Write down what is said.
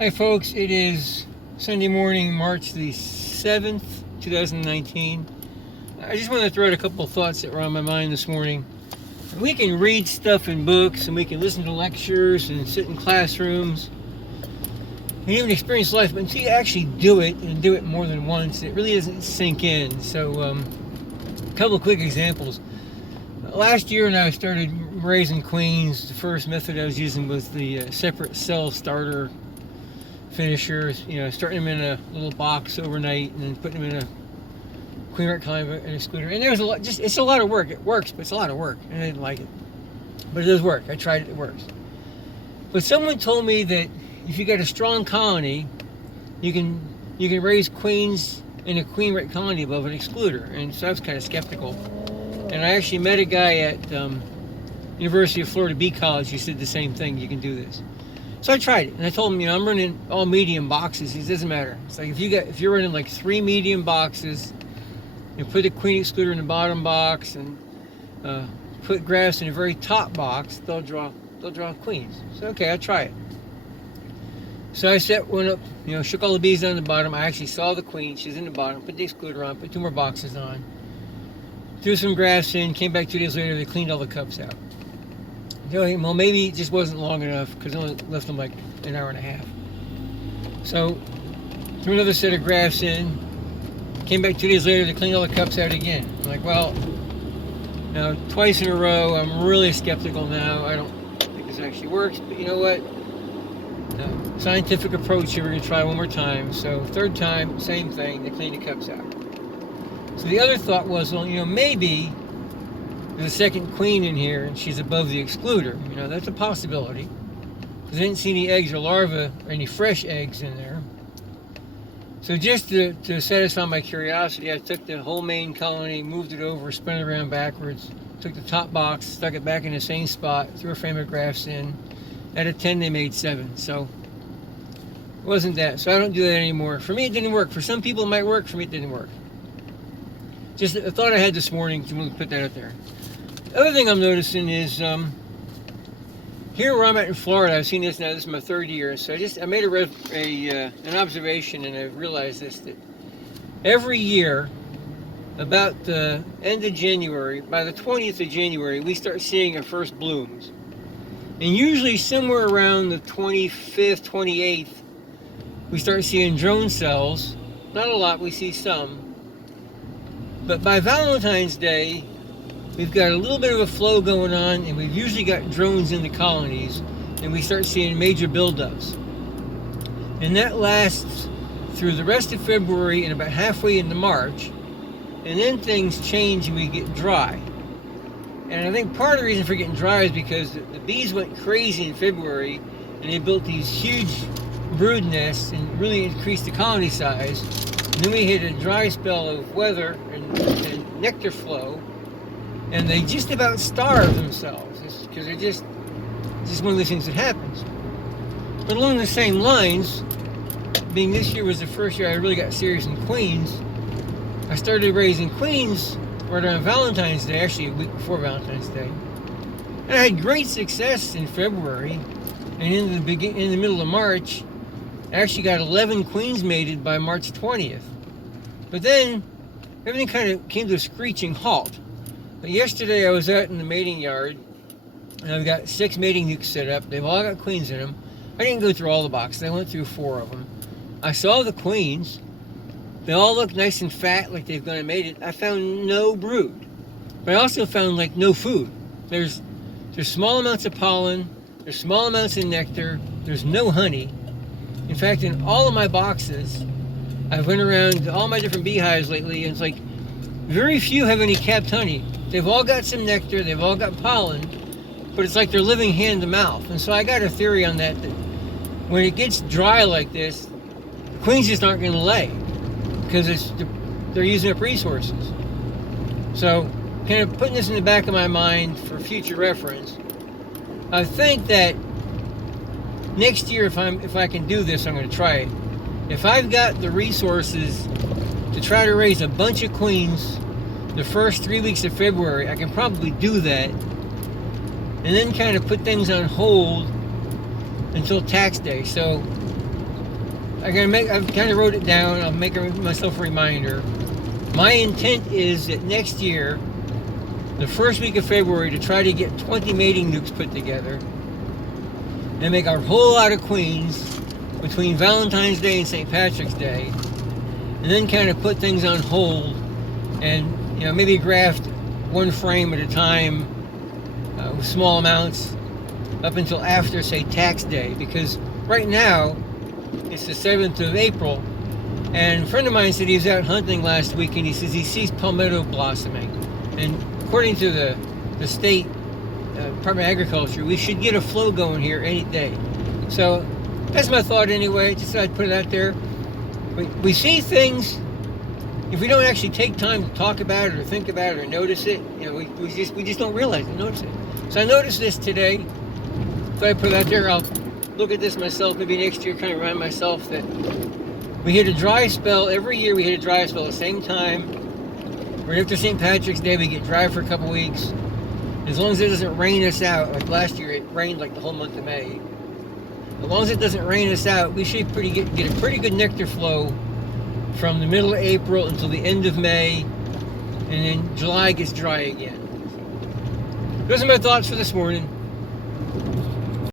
Hi folks, it is Sunday morning, March the 7th, 2019. I just want to throw out a couple of thoughts that were on my mind this morning. We can read stuff in books and we can listen to lectures and sit in classrooms and even experience life, but until you actually do it and do it more than once, it really doesn't sink in. So a couple of quick examples. Last year when I started raising queens, the first method I was using was the separate cell starter finishers, starting them in a little box overnight and then putting them in a queen rate colony and excluder. And there's it's a lot of work. It works, but it's a lot of work, and I didn't like it. But it does work. I tried it. It works. But someone told me that if you got a strong colony, you can raise queens in a queen rate colony above an excluder. And so I was kind of skeptical. And I actually met a guy at University of Florida Bee College who said the same thing. You can do this. So I tried it, and I told him, I'm running all medium boxes. He says, doesn't matter. It's like if you're running like 3 medium boxes, you put the queen excluder in the bottom box and put grafts in the very top box, they'll draw queens. So okay, I'll try it. So I set one up, shook all the bees down the bottom. I actually saw the queen. She's in the bottom. Put the excluder on. Put 2 more boxes on. Threw some grafts in. Came back 2 days later. They cleaned all the cups out. Well, maybe it just wasn't long enough because I only left them like an hour and a half. So threw another set of grafts in. Came back 2 days later to clean all the cups out again. I'm like, well, now twice in a row, I'm really skeptical now. I don't think this actually works, but you know what? Scientific approach here, we're going to try one more time. So third time, same thing, they clean the cups out. So the other thought was, well, maybe there's a second queen in here and she's above the excluder. That's a possibility. Because I didn't see any eggs or larvae or any fresh eggs in there. So just to satisfy my curiosity, I took the whole main colony, moved it over, spun it around backwards, took the top box, stuck it back in the same spot, threw a frame of grafts in. Out of 10, they made 7. So it wasn't that. So I don't do that anymore. For me, it didn't work. For some people, it might work. For me, it didn't work. Just a thought I had this morning, to put that out there. The other thing I'm noticing is here where I'm at in Florida, I've seen this now. This is my 3rd year, so I made an observation, and I realized this, that every year, about the end of January, by the 20th of January, we start seeing our first blooms, and usually somewhere around the 25th, 28th, we start seeing drone cells. Not a lot, we see some, but by Valentine's Day, we've got a little bit of a flow going on, and we've usually got drones in the colonies, and we start seeing major buildups. And that lasts through the rest of February and about halfway into March, and then things change and we get dry. And I think part of the reason for getting dry is because the bees went crazy in February, and they built these huge brood nests and really increased the colony size. And then we hit a dry spell of weather and nectar flow, and they just about starve themselves because they're just one of those things that happens. But along the same lines, being this year was the first year I really got serious in queens, I started raising queens right around Valentine's Day, actually a week before Valentine's Day. And I had great success in February, and in the middle of March, I actually got 11 queens mated by March 20th. But then everything kind of came to a screeching halt. But yesterday I was out in the mating yard, and I've got 6 mating nukes set up. They've all got queens in them. I didn't go through all the boxes. I went through 4 of them. I saw the queens. They all look nice and fat, like they've gone and mated. I found no brood. But I also found no food. There's small amounts of pollen. There's small amounts of nectar. There's no honey. In fact, in all of my boxes, I've went around to all my different beehives lately, and it's like very few have any capped honey. They've all got some nectar, they've all got pollen, but it's like they're living hand to mouth. And so I got a theory on that when it gets dry like this, the queens just aren't going to lay because they're using up resources. So kind of putting this in the back of my mind for future reference, I think that next year, if I can do this, I'm going to try it. If I've got the resources to try to raise a bunch of queens the first 3 weeks of February, I can probably do that, and then kind of put things on hold until tax day. So I've kind of wrote it down. I'll make myself a reminder. My intent is that next year, the first week of February, to try to get 20 mating nukes put together and make a whole lot of queens between Valentine's Day and St. Patrick's Day, and then kind of put things on hold and maybe graft one frame at a time with small amounts up until after, say, tax day, because right now it's the 7th of April, and a friend of mine said he was out hunting last week and he says he sees palmetto blossoming, and according to the state Department of Agriculture, we should get a flow going here any day. So that's my thought anyway. Just thought I'd put it out there. We see things. If we don't actually take time to talk about it or think about it or notice it, we just don't realize it, notice it. So I noticed this today. So I put it out there. I'll look at this myself. Maybe next year, kind of remind myself that we hit a dry spell every year. We hit a dry spell at the same time. Right after St. Patrick's Day, we get dry for a couple weeks. As long as it doesn't rain us out, like last year, it rained like the whole month of May. As long as it doesn't rain us out, we should get a pretty good nectar flow from the middle of April until the end of May, and then July gets dry again. Those are my thoughts for this morning.